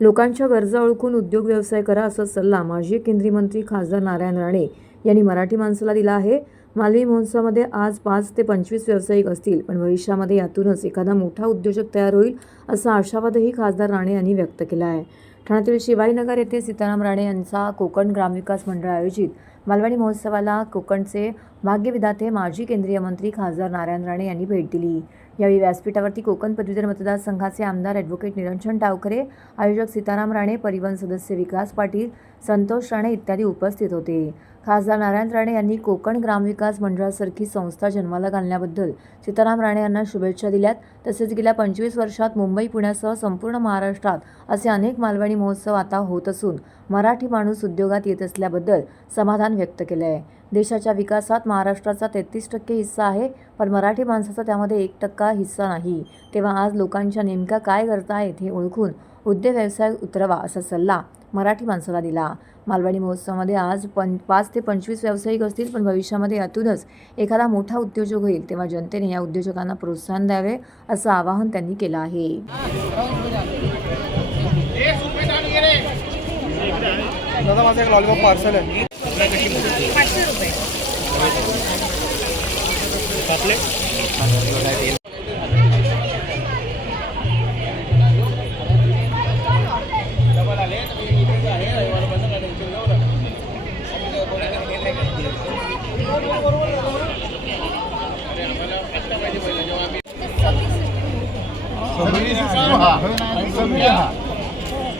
लोकांच्या गरजा ओळखून उद्योग व्यवसाय करा असा सल्ला माजी केंद्रीय मंत्री खासदार नारायण राणे यांनी मराठी माणसाला दिला आहे. मालवी महोत्सवामध्ये आज पाच ते पंचवीस व्यावसायिक असतील पण भविष्यामध्ये यातूनच एखादा मोठा उद्योजक तयार होईल असा आशावादही खासदार राणे यांनी व्यक्त केला आहे. ठाण्यातील शिवाजीनगर येथे सीताराम राणे यांचा कोकण ग्रामविकास मंडळ आयोजित मालवणी महोत्सवाला कोकणचे भाग्यविधाते माजी केंद्रीय मंत्री खासदार नारायण राणे यांनी भेट दिली. यावेळी व्यासपीठावरती कोकण पदवीधर मतदारसंघाचे आमदार ॲडव्होकेट निरंजन टावकरे आयोजक सीताराम राणे परिवहन सदस्य विकास पाटील संतोष राणे इत्यादी उपस्थित होते. खासदार नारायण राणे यांनी कोकण ग्रामविकास मंडळासारखी संस्था जन्माला घालण्याबद्दल सीताराम राणे यांना शुभेच्छा दिल्यात. तसेच गेल्या पंचवीस वर्षात मुंबई पुण्यासह संपूर्ण महाराष्ट्रात असे अनेक मालवणी महोत्सव आता होत असून मराठी माणूस उद्योगात येत असल्याबद्दल समाधान व्यक्त केलं आहे देशाच्या विकासात महाराष्ट्राचा तेहतीस टक्के हिस्सा आहे पण मराठी माणसाचा त्यामध्ये एक टक्का हिस्सा नाही. तेव्हा आज लोकांच्या नेमक्या काय गरजा आहेत हे ओळखून उद्योग व्यवसाय उतरवा असा सल्ला मराठी माणसाला दिला. मालवणी महोत्सवामध्ये आज पं पाच ते पंचवीस व्यावसायिक असतील पण भविष्यामध्ये यातूनच एखादा मोठा उद्योजक होईल तेव्हा जनतेने या उद्योजकांना प्रोत्साहन द्यावे असं आवाहन त्यांनी केलं आहे. पार्सल आहे.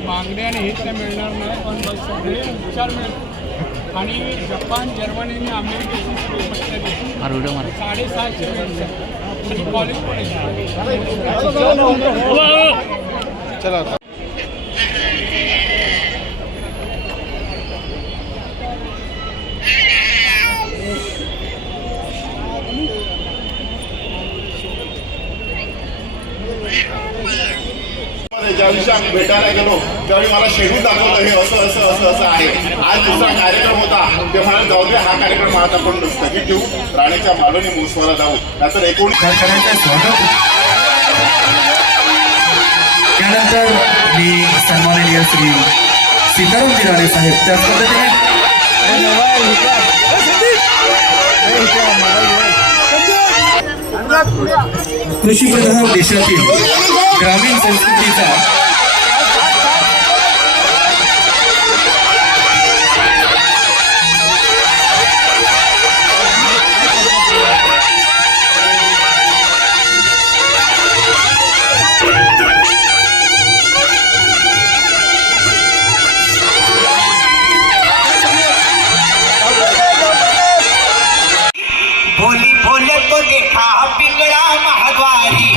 मागण्याने आणि हेच नाही मिळणार नाही पण बस सगळे उपचार मिळतील. आणि जपान जर्मनी आणि अमेरिकेची साडेसहाशे वर्ष कॉलेज पण आहे. चला दिवशी आम्ही भेटायला गेलो त्यावेळी मला शेड्यूल दाखवलं हे असं असं असं असं आहे. आज दुसरा कार्यक्रम होता. ते म्हणाले जाऊ दे हा कार्यक्रम आज आपण स्थगित ठेवू. राणीच्या मालवणी महोत्सवाला जाऊ नंतर एकोणीस त्यानंतर मी सन्माननीय श्री सीताराम बिराणे साहेब त्याच पद्धतीने कृषी प्रधान देशातील ग्रामीण संस्कृतीचा body.